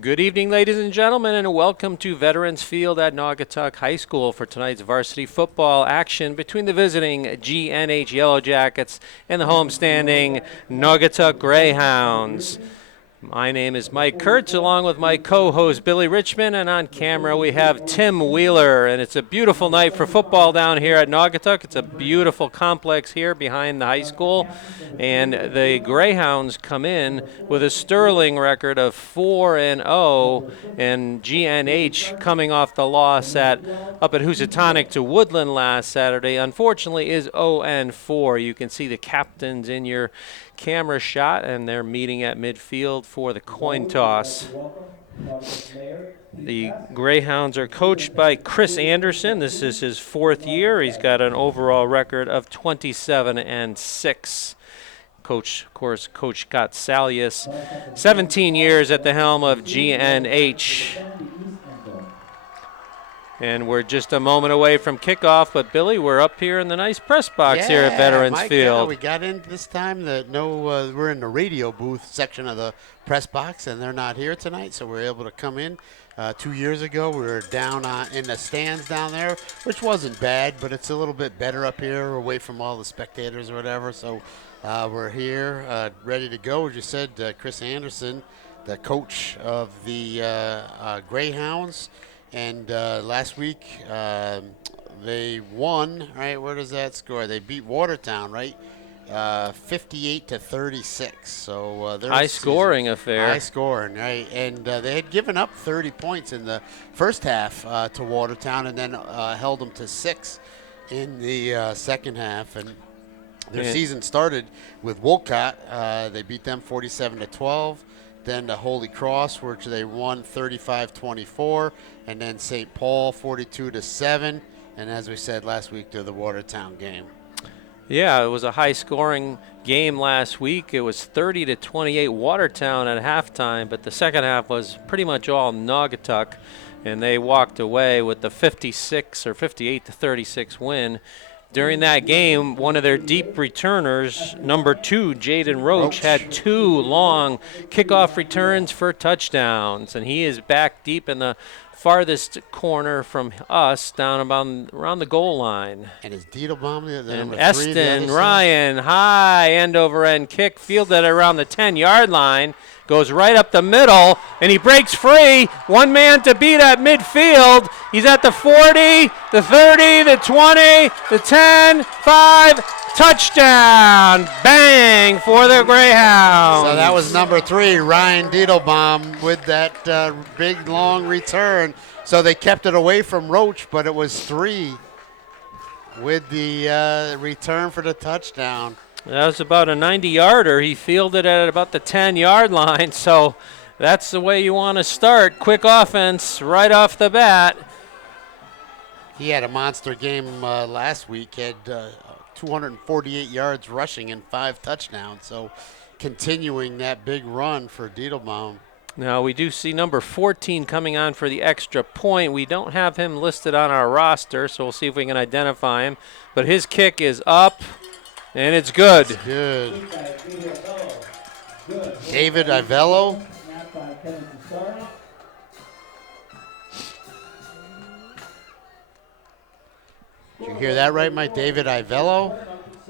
Good evening, ladies and gentlemen, and welcome to Veterans Field at Naugatuck High School for tonight's varsity football action between the visiting GNH Yellow Jackets and the homestanding Naugatuck Greyhounds. My name is Mike Kurtz, along with my co-host Billy Richmond, and on camera we have Tim Wheeler. And it's a beautiful night for football down here at Naugatuck. It's a beautiful complex here behind the high school, and the Greyhounds come in with a sterling record of 4-0, and GNH coming off the loss up at Housatonic to Woodland last Saturday, unfortunately is 0-4. You can see the captains in your camera shot, and they're meeting at midfield for the coin toss. The Greyhounds are coached by Chris Anderson. This is his fourth year. He's got an overall record of 27-6. Coach Scott Salius, 17 years at the helm of GNH. And we're just a moment away from kickoff, but Billy, we're up here in the nice press box here at Veterans Field. We got in this time. We're in the radio booth section of the press box, and they're not here tonight, so we're able to come in. 2 years ago, we were down in the stands down there, which wasn't bad, but it's a little bit better up here, away from all the spectators or whatever. So we're here, ready to go. As you said, Chris Anderson, the coach of the Greyhounds. And last week they won, right? Where does that score? They beat Watertown, right? 58-36. So high scoring affair. High scoring, right? And they had given up 30 points in the first half to Watertown, and then held them to 6 in the second half. And their season started with Wolcott. They beat them 47-12. Then the Holy Cross, which they won 35-24, and then St. Paul 42-7, and as we said last week, to the Watertown game. Yeah, it was a high-scoring game last week. It was 30-28 Watertown at halftime, but the second half was pretty much all Naugatuck, and they walked away with the 58-36 win. During that game, one of their deep returners, number 2, Jaden Roach, had 2 long kickoff returns for touchdowns, and he is back deep in the farthest corner from us, down around the goal line. And is Diedelbaum the and number 3? Eston Ryan, high end-over-end kick, fielded around the 10-yard line, goes right up the middle, and he breaks free. One man to beat at midfield. He's at the 40, the 30, the 20, the 10, 5, touchdown. Bang for the Greyhounds. So that was number 3, Ryan Diedelbaum, with that big, long return. So they kept it away from Roach, but it was 3 with the return for the touchdown. That was about a 90-yarder. He fielded at about the 10-yard line, so that's the way you want to start. Quick offense right off the bat. He had a monster game last week, had 248 yards rushing and 5 touchdowns, so continuing that big run for Diedelbaum. Now we do see number 14 coming on for the extra point. We don't have him listed on our roster, so we'll see if we can identify him. But his kick is up. And it's good. It's good. David Ivello. Did you hear that right, Mike? David Ivello,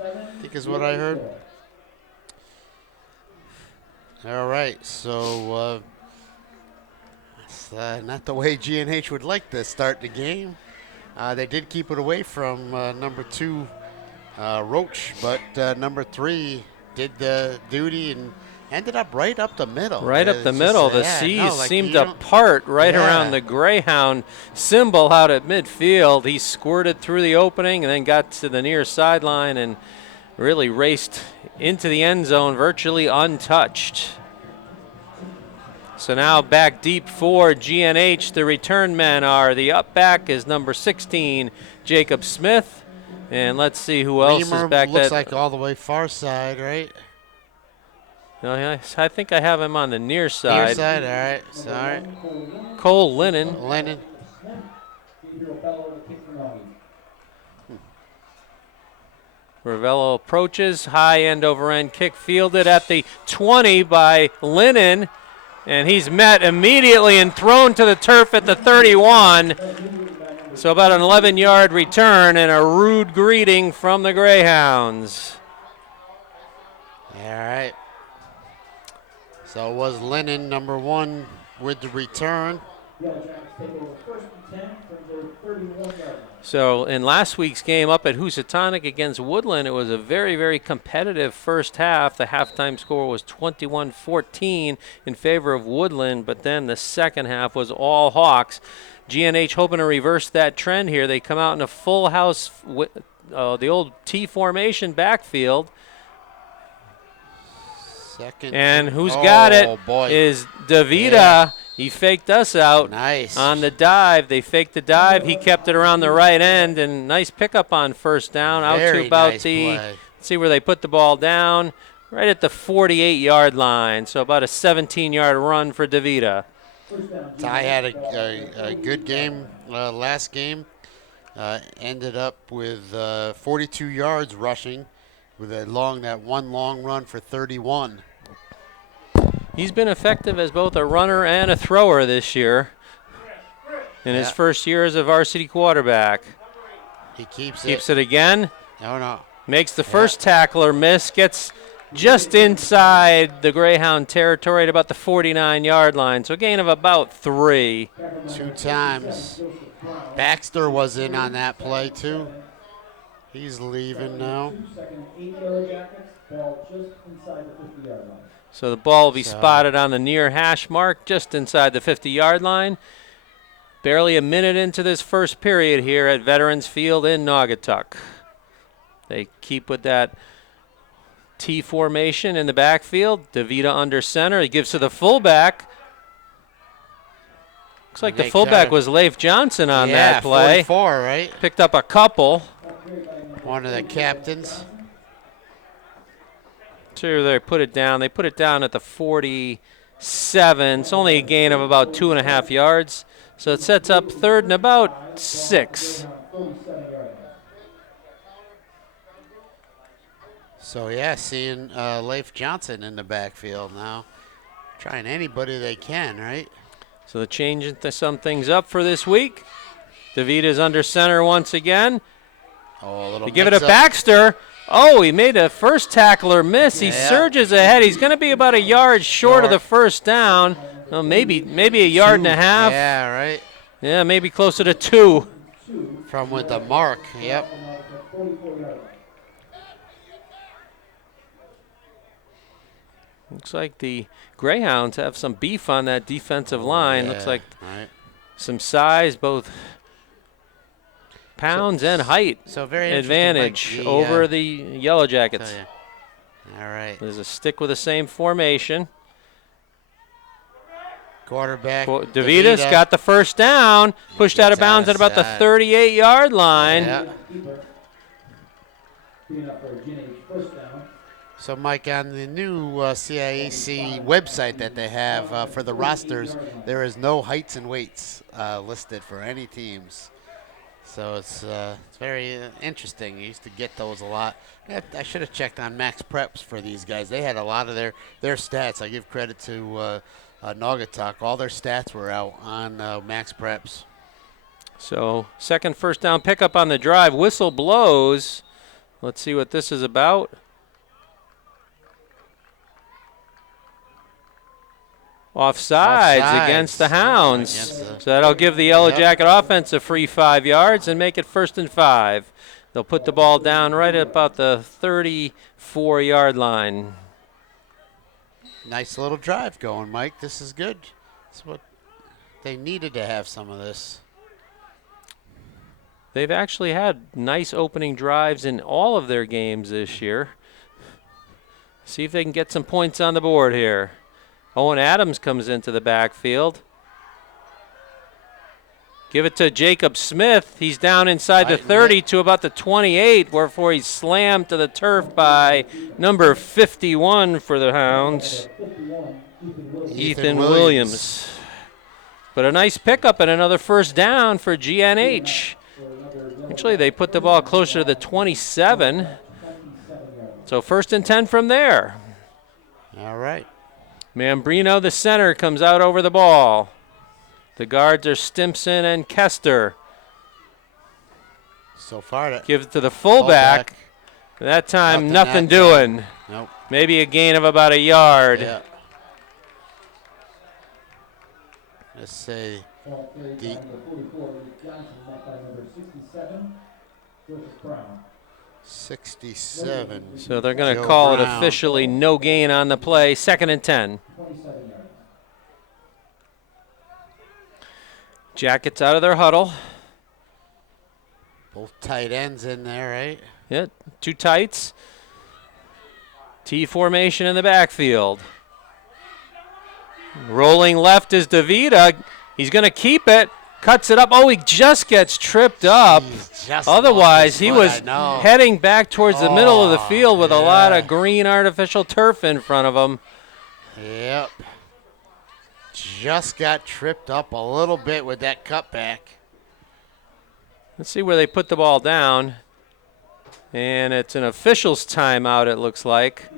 I think is what I heard. All right, so it's not the way GNH would like to start the game. They did keep it away from number 2, Roach, but number 3 did the duty and ended up right up the middle. Right up the middle. The C's seemed to part right around the Greyhound symbol out at midfield. He squirted through the opening and then got to the near sideline and really raced into the end zone virtually untouched. So now back deep for GNH. The return men are, the up back is number 16, Jacob Smith. And let's see who else is back there. Looks like all the way far side, right? No, I think I have him on the near side. Near side, all right. Sorry. Cole Lennon. Ravello approaches, high end over end kick fielded at the 20 by Lennon. And he's met immediately and thrown to the turf at the 31. So about an 11-yard return and a rude greeting from the Greyhounds. All right. So it was Lennon, number 1, with the return. So in last week's game up at Housatonic against Woodland, it was a very, very competitive first half. The halftime score was 21-14 in favor of Woodland, but then the second half was all Hawks. GNH hoping to reverse that trend here. They come out in a full house, the old T formation backfield. Second. And who's got it is DeVita. Yeah. He faked us out. Nice. On the dive. They faked the dive. He kept it around the right end, and nice pickup on first down. Out Very to about nice the, play. let's see where they put the ball down, right at the 48-yard line. So about a 17-yard run for DeVita. Ty had a good game last game. Ended up with 42 yards rushing with that one long run for 31. He's been effective as both a runner and a thrower this year in his first year as a varsity quarterback. He keeps it again. No. Makes the first tackler miss, gets just inside the Greyhound territory at about the 49-yard line, so a gain of about 3. 2 times. Baxter was in on that play, too. He's leaving now. So the ball will be spotted on the near hash mark, just inside the 50-yard line. Barely a minute into this first period here at Veterans Field in Naugatuck. They keep with that T formation in the backfield. DeVita under center. He gives to the fullback. Looks like the fullback was Leif Johnson on that play. 44, right? Picked up a couple. One of the captains. Sure, they put it down. They put it down at the 47. It's only a gain of about 2.5 yards. So it sets up third and about 6. So, seeing Leif Johnson in the backfield now. Trying anybody they can, right? So they're changing some things up for this week. DeVita's under center once again. Oh, a little They give it to Baxter. Oh, he made a first tackler miss. He surges ahead. He's going to be about a yard short of the first down. Well, maybe a yard and a half. Yeah, right. Yeah, maybe closer to 2. From with the mark, yep. Looks like the Greyhounds have some beef on that defensive line. Looks like some size, both pounds and height. So very advantage over the Yellow Jackets. All right. There's a stick with the same formation. Quarterback. DeVita's got the first down. Pushed out of bounds at about the 38-yard line. Yeah. So, Mike, on the new CIAC website that they have for the rosters, there is no heights and weights listed for any teams. So it's very interesting. You used to get those a lot. I should have checked on Max Preps for these guys. They had a lot of their stats. I give credit to Naugatuck. All their stats were out on Max Preps. So second first down pickup on the drive. Whistle blows. Let's see what this is about. Offsides against the Hounds. So that'll give the Yellow Jacket offense a free 5 yards and make it 1st and 5. They'll put the ball down right at about the 34-yard line. Nice little drive going, Mike. This is good. That's what they needed to have, some of this. They've actually had nice opening drives in all of their games this year. See if they can get some points on the board here. Owen Adams comes into the backfield. Give it to Jacob Smith. He's down inside the 30 to about the 28, wherefore he's slammed to the turf by number 51 for the Hounds, Ethan Williams. But a nice pickup and another first down for GNH. Actually, they put the ball closer to the 27. So 1st and 10 from there. All right. Mambrino, the center, comes out over the ball. The guards are Stimson and Kester. So far, Gives it to the fullback. That time, nothing doing. Nope. Maybe a gain of about a yard. Yeah. Let's say the 67. So they're going to Joe call it Brown. officially no gain on the play. 2nd and 10. Jackets out of their huddle. Both tight ends in there, right? Yeah, 2 tights. T formation in the backfield. Rolling left is DeVita. He's going to keep it. Cuts it up. Oh, he just gets tripped up. Otherwise, he was heading back towards the middle of the field with a lot of green artificial turf in front of him. Yep. Just got tripped up a little bit with that cutback. Let's see where they put the ball down. And it's an official's timeout, it looks like.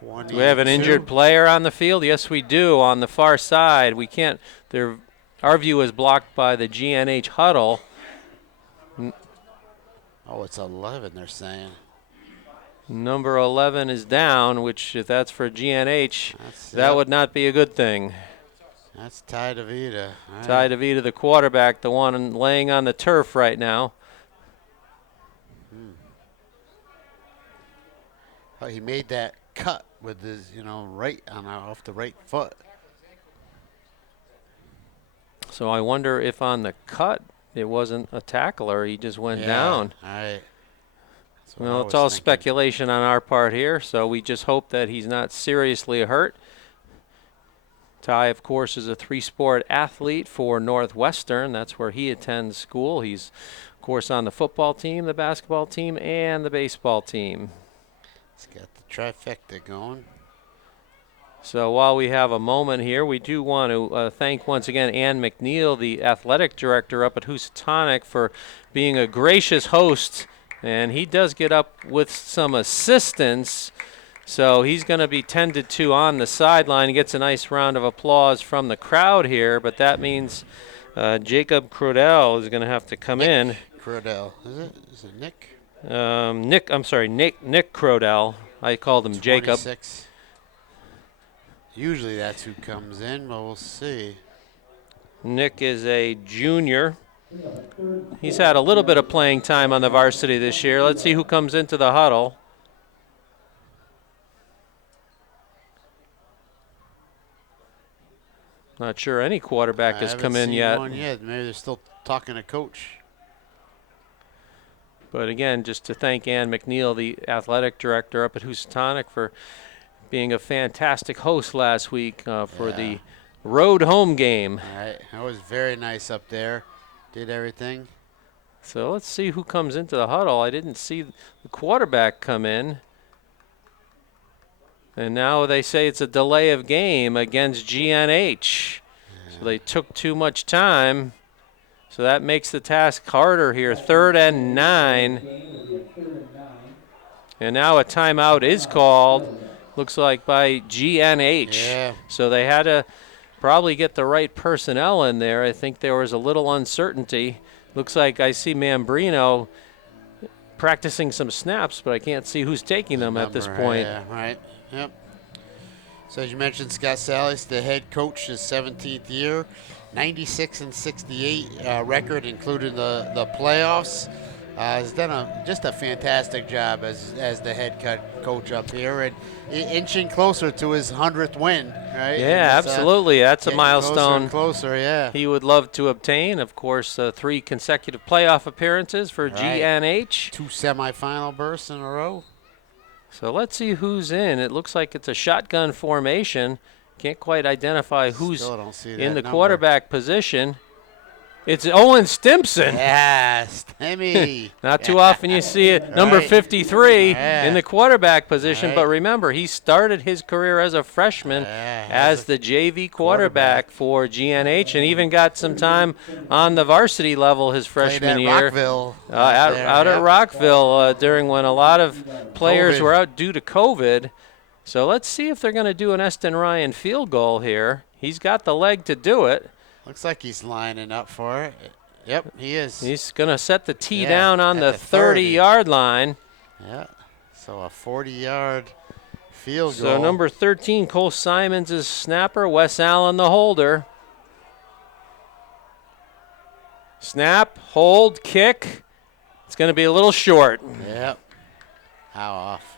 Do we have an injured player on the field? Yes, we do, on the far side. We can't. Our view is blocked by the GNH huddle. Oh, it's 11, they're saying. Number 11 is down, which if that's for GNH, that would not be a good thing. That's Ty DeVita. Ty DeVita, the quarterback, the one laying on the turf right now. Oh, he made that cut with his, right off the right foot. So I wonder if on the cut it wasn't a tackler, he just went down. All right. Well, it's all speculation on our part here, so we just hope that he's not seriously hurt. Ty, of course, is a 3-sport athlete for Northwestern. That's where he attends school. He's, of course, on the football team, the basketball team, and the baseball team. He's got the trifecta going. So while we have a moment here, we do want to thank once again Ann McNeil, the athletic director up at Housatonic, for being a gracious host. And he does get up with some assistance. So he's going to be tended to on the sideline. He gets a nice round of applause from the crowd here, but that means Jacob Crodell is going to have to come in. Crodell, is it? Is it Nick? Nick Crodell. I called him 26. Jacob. Usually that's who comes in, but we'll see. Nick is a junior. He's had a little bit of playing time on the varsity this year. Let's see who comes into the huddle. Not sure any quarterback has come in yet. Maybe they're still talking to coach. But again, just to thank Ann McNeil, the athletic director up at Housatonic, for being a fantastic host last week for the road home game. All right. That was very nice up there. Did everything. So let's see who comes into the huddle. I didn't see the quarterback come in. And now they say it's a delay of game against GNH. So they took too much time. So that makes the task harder here. 3rd and 9. And now a timeout is called, looks like by GNH. Yeah. So they had to probably get the right personnel in there. I think there was a little uncertainty. Looks like I see Mambrino practicing some snaps, but I can't see who's taking them at this point. Yeah, right. Yep. So as you mentioned, Scott Salis, the head coach, his 17th year, 96-68 record, including the playoffs. Has done just a fantastic job as the head coach up here, and inching closer to his 100th win, right? Yeah, absolutely. That's a milestone. Closer, yeah. He would love to obtain, of course, 3 consecutive playoff appearances for GNH. 2 semifinal bursts in a row. So let's see who's in. It looks like it's a shotgun formation. Can't quite identify who's in the quarterback position. It's Owen Stimson. Yeah, Stimmy. Not too often you see it. Number 53 in the quarterback position. But remember, he started his career as a freshman as the JV quarterback for GNH, and even got some time on the varsity level his freshman year. Rockville, out at Rockville during when a lot of players were out due to COVID. So let's see if they're going to do an Eston Ryan field goal here. He's got the leg to do it. Looks like he's lining up for it. Yep, he is. He's going to set the tee down on the 30-yard line. Yeah, so a 40-yard field goal. So number 13, Cole Simons is snapper, Wes Allen the holder. Snap, hold, kick. It's going to be a little short. Yep. How off?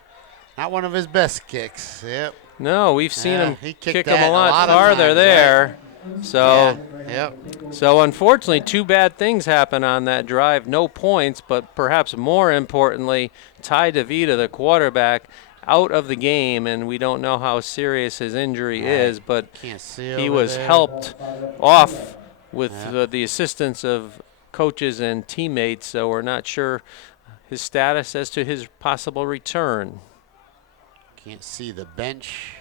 Not one of his best kicks. Yep. No, we've seen him kick him a lot farther times, there. Right? So, yep. So unfortunately, two bad things happen on that drive. No points, but perhaps more importantly, Ty DeVita, the quarterback, out of the game, and we don't know how serious his injury is, but he was helped off with the assistance of coaches and teammates, so we're not sure his status as to his possible return. Can't see the bench.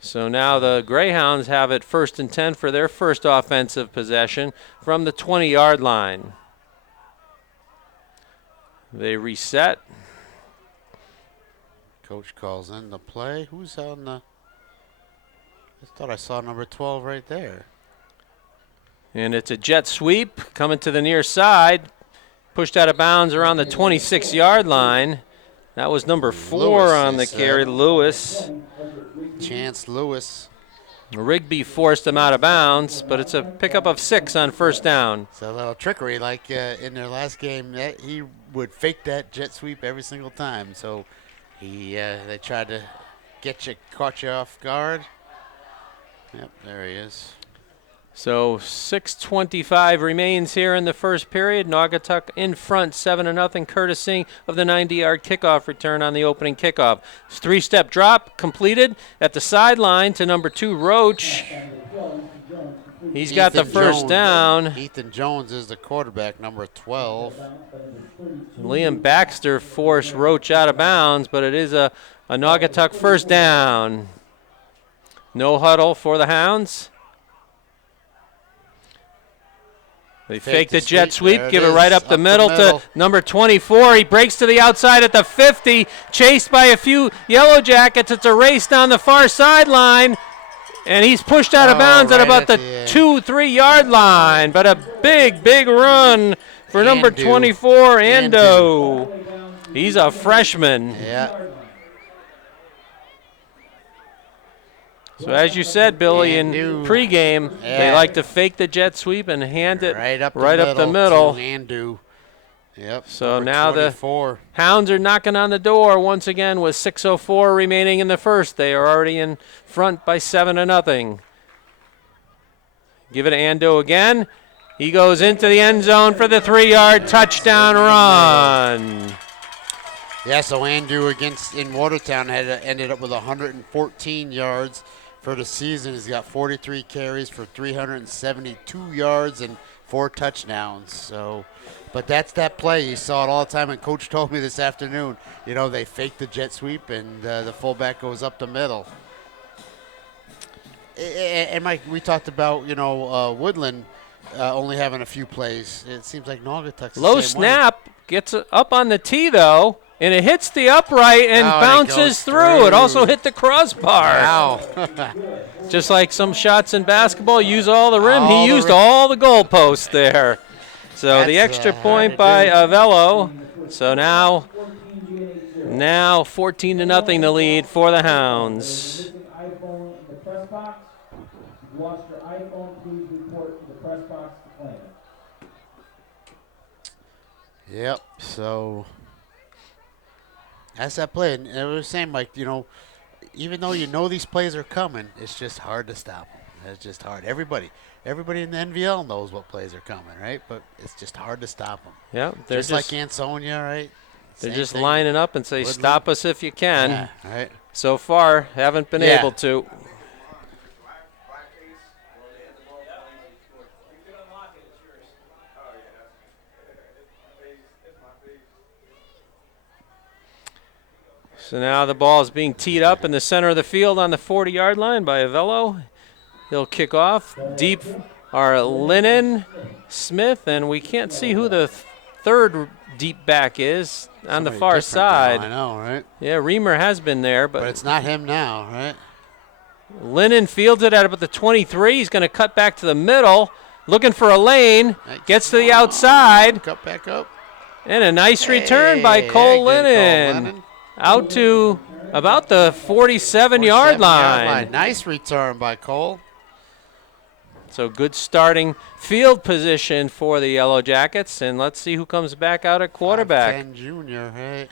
So now the Greyhounds have it 1st and 10 for their first offensive possession from the 20-yard line. They reset. Coach calls in the play. Who's on the... I thought I saw number 12 right there. And it's a jet sweep coming to the near side. Pushed out of bounds around the 26-yard line. That was number 4 Lewis, on the carry, Lewis. Chance Lewis. Rigby forced him out of bounds, but it's a pickup of 6 on first down. So a little trickery, like in their last game, he would fake that jet sweep every single time. So they tried to caught you off guard. Yep, there he is. So 6:25 remains here in the first period. Naugatuck in front, 7-0, courtesy of the 90-yard kickoff return on the opening kickoff. 3-step drop completed at the sideline to number 2, Roach. He's got the first down. Ethan Jones is the quarterback, number 12. Liam Baxter forced Roach out of bounds, but it is a Naugatuck first down. No huddle for the Hounds. They fake the jet sweep, give it right up the middle to number 24. He breaks to the outside at the 50, chased by a few Yellow Jackets. It's a race down the far sideline, and he's pushed out of bounds at about the 2-3-yard line. But a big, big run for number 24, Ando. He's a freshman. Yeah. So as you said, Billy, in pregame, they like to fake the jet sweep and hand it right up the middle. To Andu. Yep. So now 24. The Hounds are knocking on the door once again with 6:04 remaining in the first. They are already in front by 7-0. Give it to Ando again. He goes into the end zone for the 3-yard touchdown run. Yeah, so Andu in Watertown ended up with 114 yards for the season. He's got 43 carries for 372 yards and 4 touchdowns. So, but that's that play. You saw it all the time, and Coach told me this afternoon, they fake the jet sweep, and the fullback goes up the middle. And Mike, we talked about, Woodland only having a few plays. It seems like Naugatuck's low snap, gets up on the tee, though. And it hits the upright and bounces through. It also hit the crossbar. Wow. Just like some shots in basketball, use all the rim. He used all the goalposts there. So the extra point by Avello. So now 14-0 the lead for the Hounds. Yep, so that's that play. And I was saying, Mike, even though these plays are coming, it's just hard to stop them. It's just hard. Everybody in the NVL knows what plays are coming, right? But it's just hard to stop them. Yeah, they're just like Ansonia, right? They're just lining up and say, stop us if you can. Yeah, right. So far, haven't been able to. So now the ball is being teed up in the center of the field on the 40-yard line by Avello. He'll kick off. Deep are Lennon, Smith, and we can't see who the third deep back is on the Somebody far different now, side. I know, right? Yeah, Reamer has been there, But it's not him now, right? Lennon fields it at about the 23. He's going to cut back to the middle, looking for a lane. Gets to the outside. Cut back up. And a nice return by Cole Lennon. Out to about the 47-yard line. Nice return by Cole. So good starting field position for the Yellow Jackets. And let's see who comes back out at quarterback. 10 junior, right?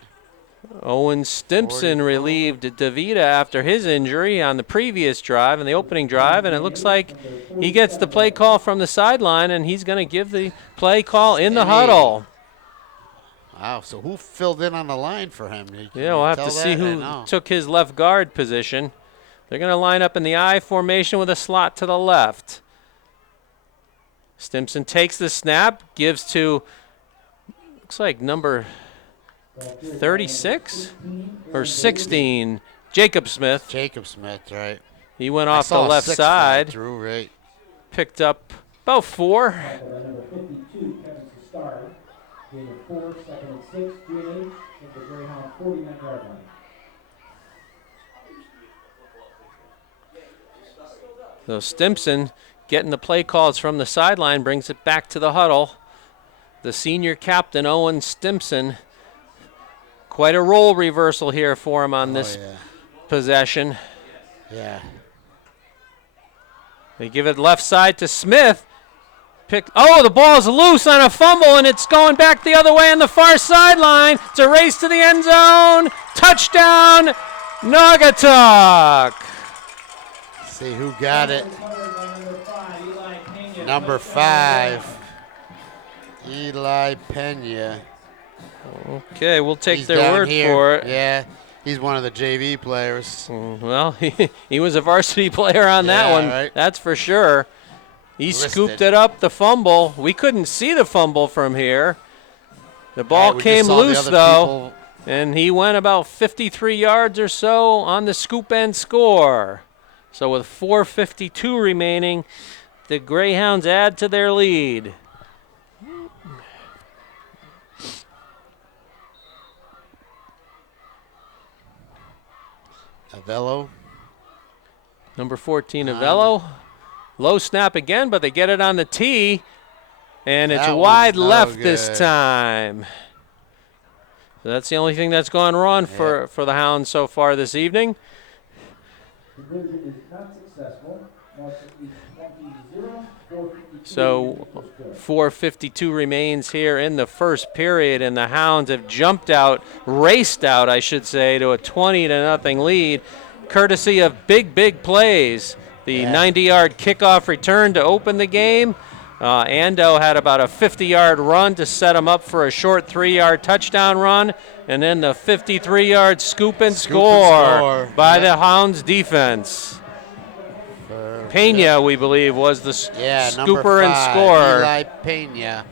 Owen Stimpson 44. relieved DeVita after his injury on the previous drive, in the opening drive, and it looks like he gets the play call from the sideline, and he's going to give the play call in the huddle. Wow, so who filled in on the line for him? Yeah, we'll have to see who took his left guard position. They're going to line up in the I formation with a slot to the left. Stimpson takes the snap, gives to, looks like number 36 or 16, Jacob Smith. Jacob Smith, right. He went off the left side. Through, right. Picked up about 4. Number 52, Kevin Sestari. Gain of 4, second and 6, GNH at the Greyhound 49-yard line. So Stimpson getting the play calls from the sideline, brings it back to the huddle. The senior captain, Owen Stimpson. Quite a role reversal here for him on this possession. Yeah. They give it left side to Smith. The ball's loose on a fumble, and it's going back the other way on the far sideline. It's a race to the end zone. Touchdown, Naugatuck. See who got it. Number 5, Eli Pena. Okay, we'll take He's their word for it. Yeah, he's one of the JV players. Well, he was a varsity player on that one. Right. That's for sure. He scooped it up, the fumble. We couldn't see the fumble from here. The ball came loose, though, and he went about 53 yards or so on the scoop and score. So with 4:52 remaining, the Greyhounds add to their lead. Avello. Number 14, Avello. Low snap again, but they get it on the tee, and it's wide left this time. So that's the only thing that's gone wrong for the Hounds so far this evening. Conversion is not successful. So 4:52 remains here in the first period, and the Hounds have raced out, I should say, to a 20-0 lead, courtesy of big plays. The 90-yard kickoff return to open the game. Ando had about a 50-yard run to set him up for a short 3-yard touchdown run, and then the 53-yard scoop and score by the Hounds defense. Pena, we believe, was the scooper and scorer. Eli Pena.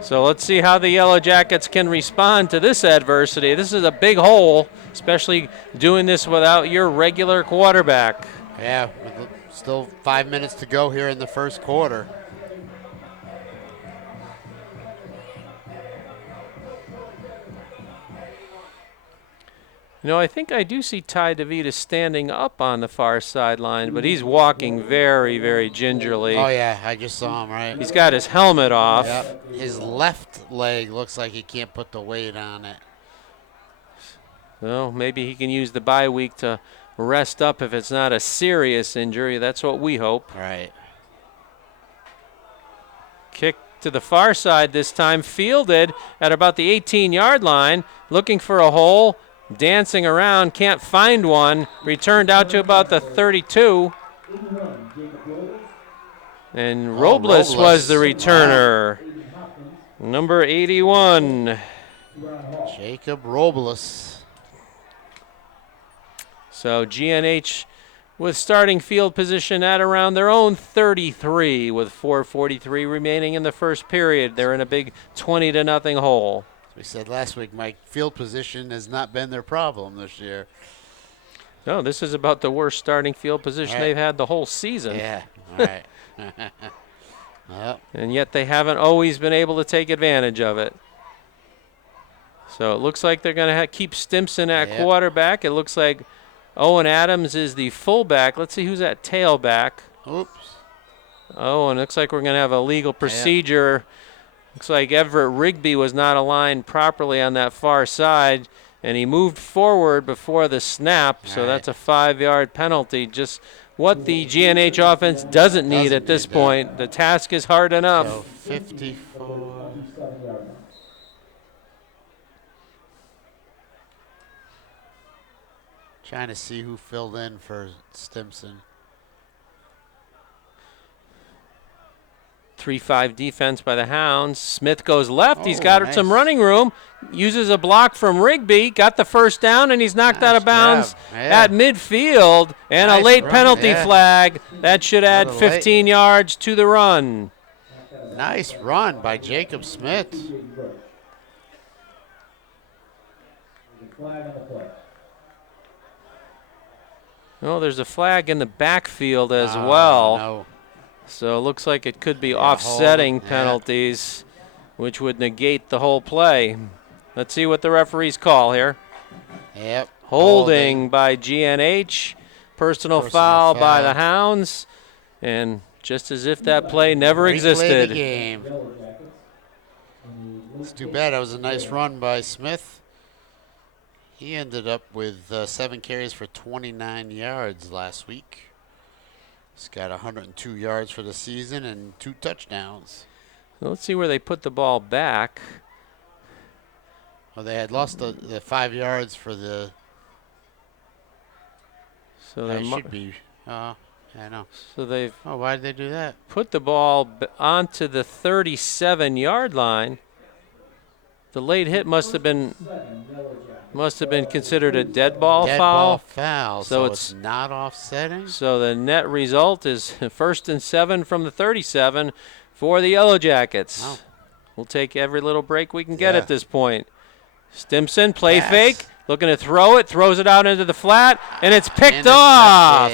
So let's see how the Yellow Jackets can respond to this adversity. This is a big hole, especially doing this without your regular quarterback. Yeah, with still 5 minutes to go here in the first quarter. You know, I think I do see Ty DeVita standing up on the far sideline, but he's walking very, very gingerly. Oh, yeah, I just saw him, right? He's got his helmet off. Yep. His left leg looks like he can't put the weight on it. Well, maybe he can use the bye week to rest up if it's not a serious injury. That's what we hope. Right. Kick to the far side this time, fielded at about the 18-yard line, looking for a hole. Dancing around, can't find one. Returned out to about the 32. And Robles was the returner. Wow. Number 81. Jacob Robles. So GNH with starting field position at around their own 33 with 4:43 remaining in the first period. They're in a big 20-0 hole. We said last week, Mike, field position has not been their problem this year. No, this is about the worst starting field position they've had the whole season. Yeah, all right. Yep. And yet they haven't always been able to take advantage of it. So it looks like they're going to keep Stimson at quarterback. It looks like Owen Adams is the fullback. Let's see who's at tailback. Oops. Oh, and it looks like we're going to have a legal procedure. Looks like Everett Rigby was not aligned properly on that far side, and he moved forward before the snap, so that's a 5-yard penalty. Just what the GNH offense doesn't need at this point. The task is hard enough. So 54. Trying to see who filled in for Stimson. 3-5 defense by the Hounds. Smith goes left. He's Oh, got nice. some running room. Uses a block from Rigby. Got the first down, and he's knocked out of bounds at midfield. And a late penalty flag. That should add 15 yards to the run. Nice run by Jacob Smith. Oh, there's a flag in the backfield as well. No. So it looks like it could be offsetting penalties, which would negate the whole play. Let's see what the referees call here. Yep. Holding by GNH. Personal foul by the Hounds. And just as if that play never existed. The game. It's too bad. That was a nice run by Smith. He ended up with 7 carries for 29 yards last week. He's got 102 yards for the season and 2 touchdowns. So let's see where they put the ball back. Well, they had lost the 5 yards for the. So they should be. I know. So they've. Oh, why did they do that? Put the ball onto the 37-yard line. The late hit must have been considered a dead ball foul. So it's not offsetting. So the net result is 1st and 7 from the 37 for the Yellow Jackets. Wow. We'll take every little break we can get at this point. Stimson, play fake, looking to throw it, throws it out into the flat, and it's picked off.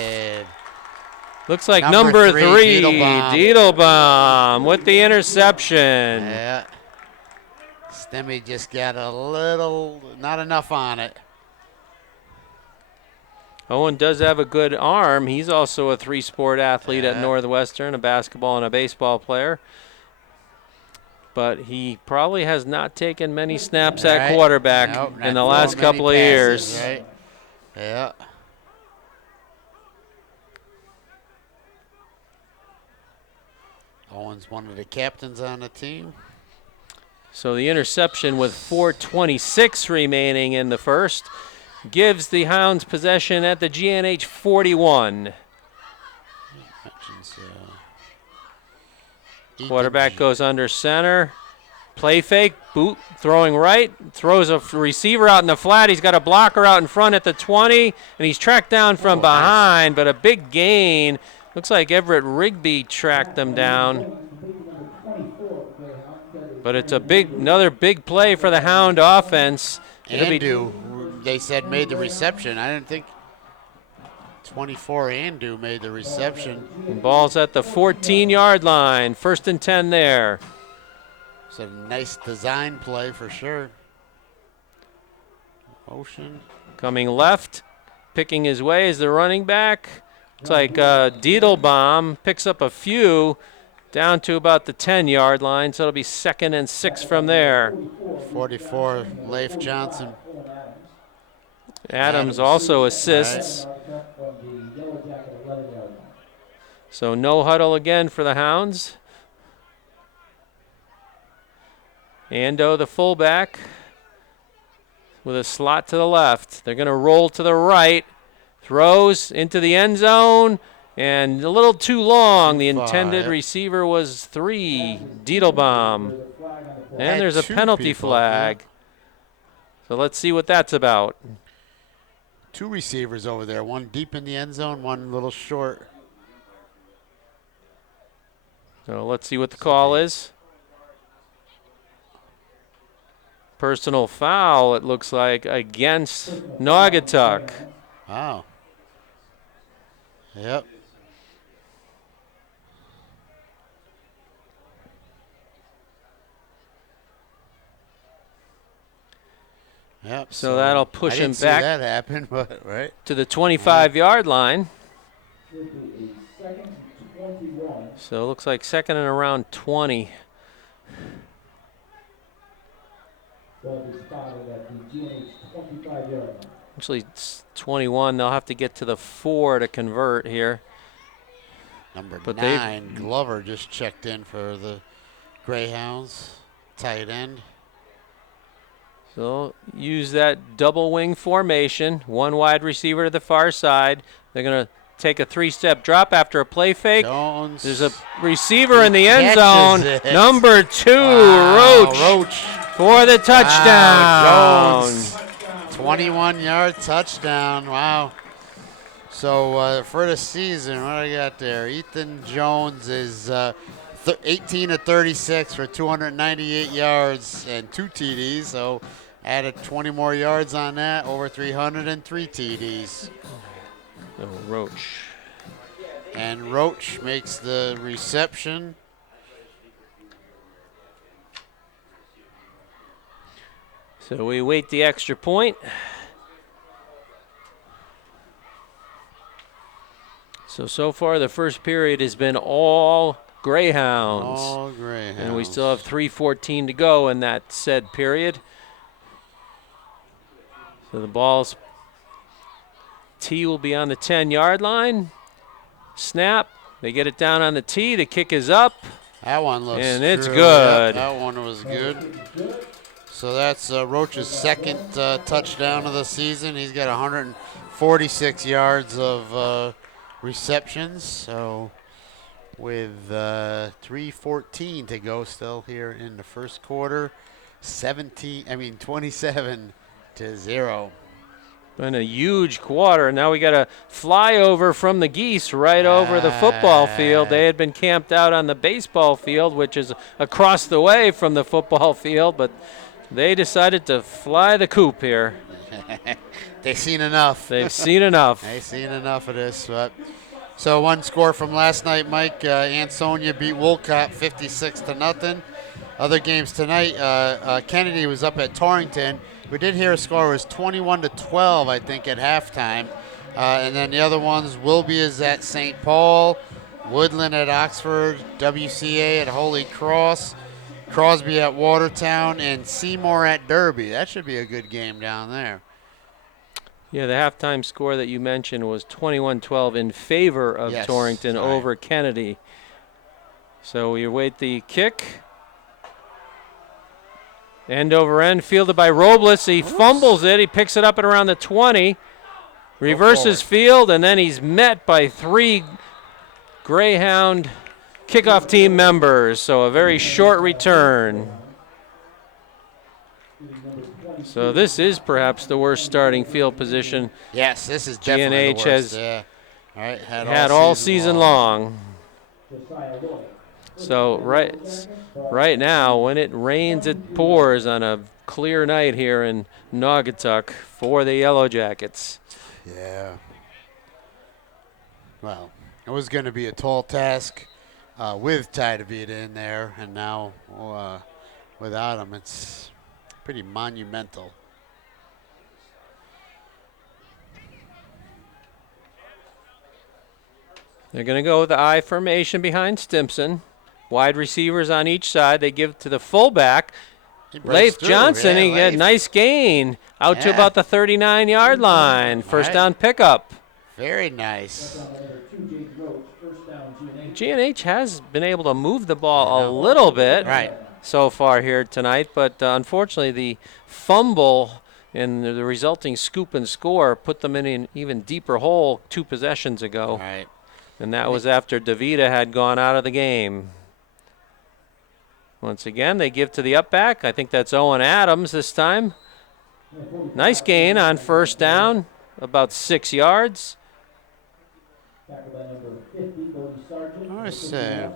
Looks like number 3, Diedelbaum with the interception. Yeah. Stemmy just got a little, not enough on it. Owen does have a good arm. He's also a 3-sport athlete at Northwestern, a basketball and a baseball player. But he probably has not taken many snaps at quarterback in the last couple of years. Right? Yeah. Owen's one of the captains on the team. So the interception with 4:26 remaining in the first gives the Hounds possession at the GNH 41. Quarterback goes under center. Play fake, boot, throwing right, throws a receiver out in the flat. He's got a blocker out in front at the 20, and he's tracked down from behind, but a big gain. Looks like Everett Rigby tracked them down. But it's another big play for the Hound offense. Andu, they said, made the reception. I didn't think 24 Andu made the reception. And ball's at the 14-yard line. 1st and 10 there. It's a nice design play for sure. Motion. Coming left, picking his way is the running back. It's like Diedelbaum picks up a few. Down to about the 10-yard line, so it'll be 2nd and 6 from there. 44, Leif Johnson. Adams also assists. So no huddle again for the Hounds. Ando, the fullback, with a slot to the left. They're going to roll to the right. Throws into the end zone. And a little too long. The intended receiver was 3, Diedelbaum. And there's a penalty flag. So let's see what that's about. 2 receivers over there. One deep in the end zone, one a little short. So let's see what the call is. Personal foul, it looks like, against Naugatuck. Wow. Yep. Yep. So that'll push I him didn't see back that happen, but right. to the 25-yard line. Should be a second and 21. So it looks like second and around 20. Ball is spotted at the GNH 25-yard line. Actually, it's 21. They'll have to get to the 4 to convert here. Number But 9, Glover just checked in for the Greyhounds, tight end. So use that double wing formation. One wide receiver to the far side. They're going to take a 3-step drop after a play fake. Jones. There's a receiver in the end catches zone. it. Number 2, Wow, Roach for the touchdown. Wow, Jones. 21-yard touchdown. Wow. So for the season, what do I got there? Ethan Jones is 18 of 36 for 298 yards and 2 TDs. So added 20 more yards on that, over 303 TDs. So Roach. And Roach makes the reception. So we wait the extra point. So far the first period has been all Greyhounds. All Greyhounds. And we still have 3:14 to go in that said period. So the ball's tee will be on the 10-yard line. Snap. They get it down on the tee. The kick is up. That one looks And it's true. good. Yep, that one was good. So that's Roach's second touchdown of the season. He's got 146 yards of receptions. So with 3:14 to go still here in the first quarter, 27 to 0. Been a huge quarter. Now we got a flyover from the Geese right over the football field. They had been camped out on the baseball field, which is across the way from the football field, but they decided to fly the coop here. They've seen enough. They've seen enough. They've seen enough of this. But so one score from last night, Mike. Ansonia beat Wolcott 56-0. Other games tonight, Kennedy was up at Torrington. We did hear a score was 21-12, I think, at halftime. And then the other ones, Wilby is at St. Paul, Woodland at Oxford, WCA at Holy Cross, Crosby at Watertown, and Seymour at Derby. That should be a good game down there. Yeah, the halftime score that you mentioned was 21-12 in favor of Yes, Torrington right. over Kennedy. So we await the kick. End over end, fielded by Robles. He fumbles it. He picks it up at around the 20. Reverses field, and then he's met by 3 Greyhound kickoff team members. So a very short return. So this is perhaps the worst starting field position Yes, this is definitely GNH the has worst. Yeah. All right, had all season long. So right now, when it rains, it pours on a clear night here in Naugatuck for the Yellow Jackets. Yeah. Well, it was going to be a tall task with Ty DeVita in there, and now without him, it's pretty monumental. They're going to go with the I formation behind Stimson. Wide receivers on each side. They give to the fullback. Leif Johnson, he got a nice gain out to about the 39-yard line. First down pickup. Very nice. GNH has been able to move the ball a little bit so far here tonight, but unfortunately the fumble and the resulting scoop and score put them in an even deeper hole 2 possessions ago. Right. And that was after DeVita had gone out of the game. Once again, they give to the up back. I think that's Owen Adams this time. Nice gain on first down, about 6 yards. I say.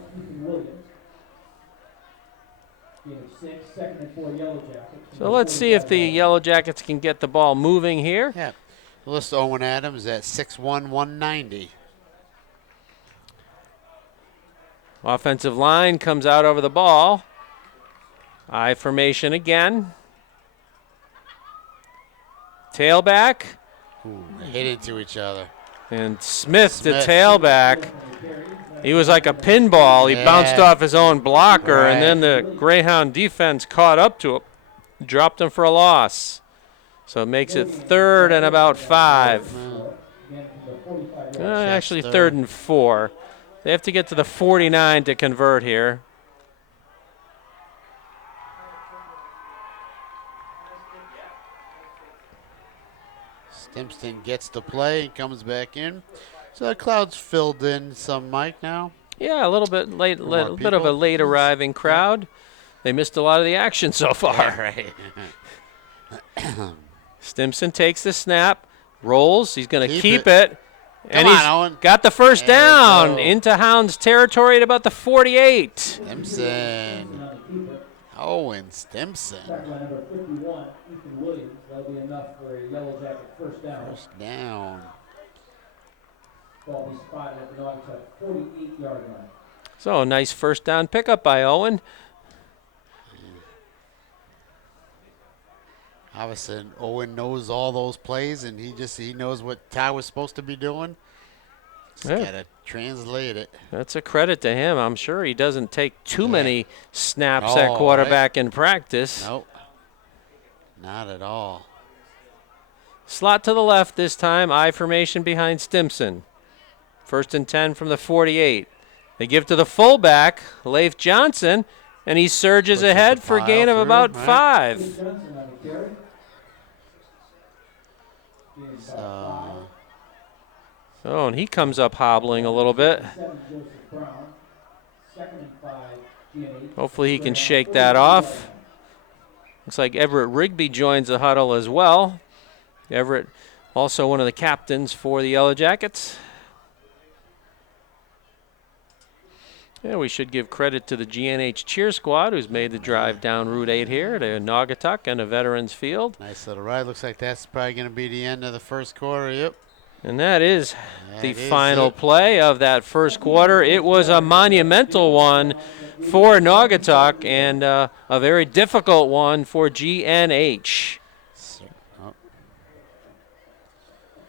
So let's see if the Yellow Jackets can get the ball moving here. Yeah. List Owen Adams at 6'1", 190. Offensive line comes out over the ball. I formation again. Tailback. Ooh, hit into each other. And Smith, the Smith. tailback, he was like a pinball. He bounced off his own blocker, and then the Greyhound defense caught up to him, dropped him for a loss. So it makes it 3rd and about 5. Actually, 3rd and 4. They have to get to the 49 to convert here. Stimson gets to play and comes back in. So the crowd's filled in some, Mike, now. Yeah, a little bit late, More bit of a people. late arriving crowd. They missed a lot of the action so far. Yeah, right. Stimson takes the snap, rolls. He's going to keep it. it. Come And on, he's Owen. got the first There you down go. into Hounds territory at about the 48. Stimson. Owen Stimson. Tackle by number 51, Ethan Williams. That'll be enough for a Yellow Jacket first down. First down. Ball be spotted at the Naugatuck 48-yard line. So a nice first down pickup by Owen. Obviously, Owen knows all those plays, and he knows what Ty was supposed to be doing. Just Yeah. gotta translate it. That's a credit to him. I'm sure he doesn't take too many snaps Oh, at quarterback in practice. Nope. Not at all. Slot to the left this time. I formation behind Stimson. 1st and 10 from the 48. They give to the fullback, Leif Johnson, and he surges Pushes ahead the for a pile gain of through, about right. 5. Johnson on the carry. Oh, and he comes up hobbling a little bit. 7, Joseph Brown. 2nd and 5, GNH. Hopefully he can shake that off. Looks like Everett Rigby joins the huddle as well. Everett, also one of the captains for the Yellow Jackets. Yeah, we should give credit to the GNH cheer squad who's made the drive down Route 8 here to Naugatuck and a Veterans Field. Nice little ride. Looks like that's probably going to be the end of the first quarter. Yep. And that is the That is final it. play of that first quarter. It was a monumental one for Naugatuck and a very difficult one for GNH.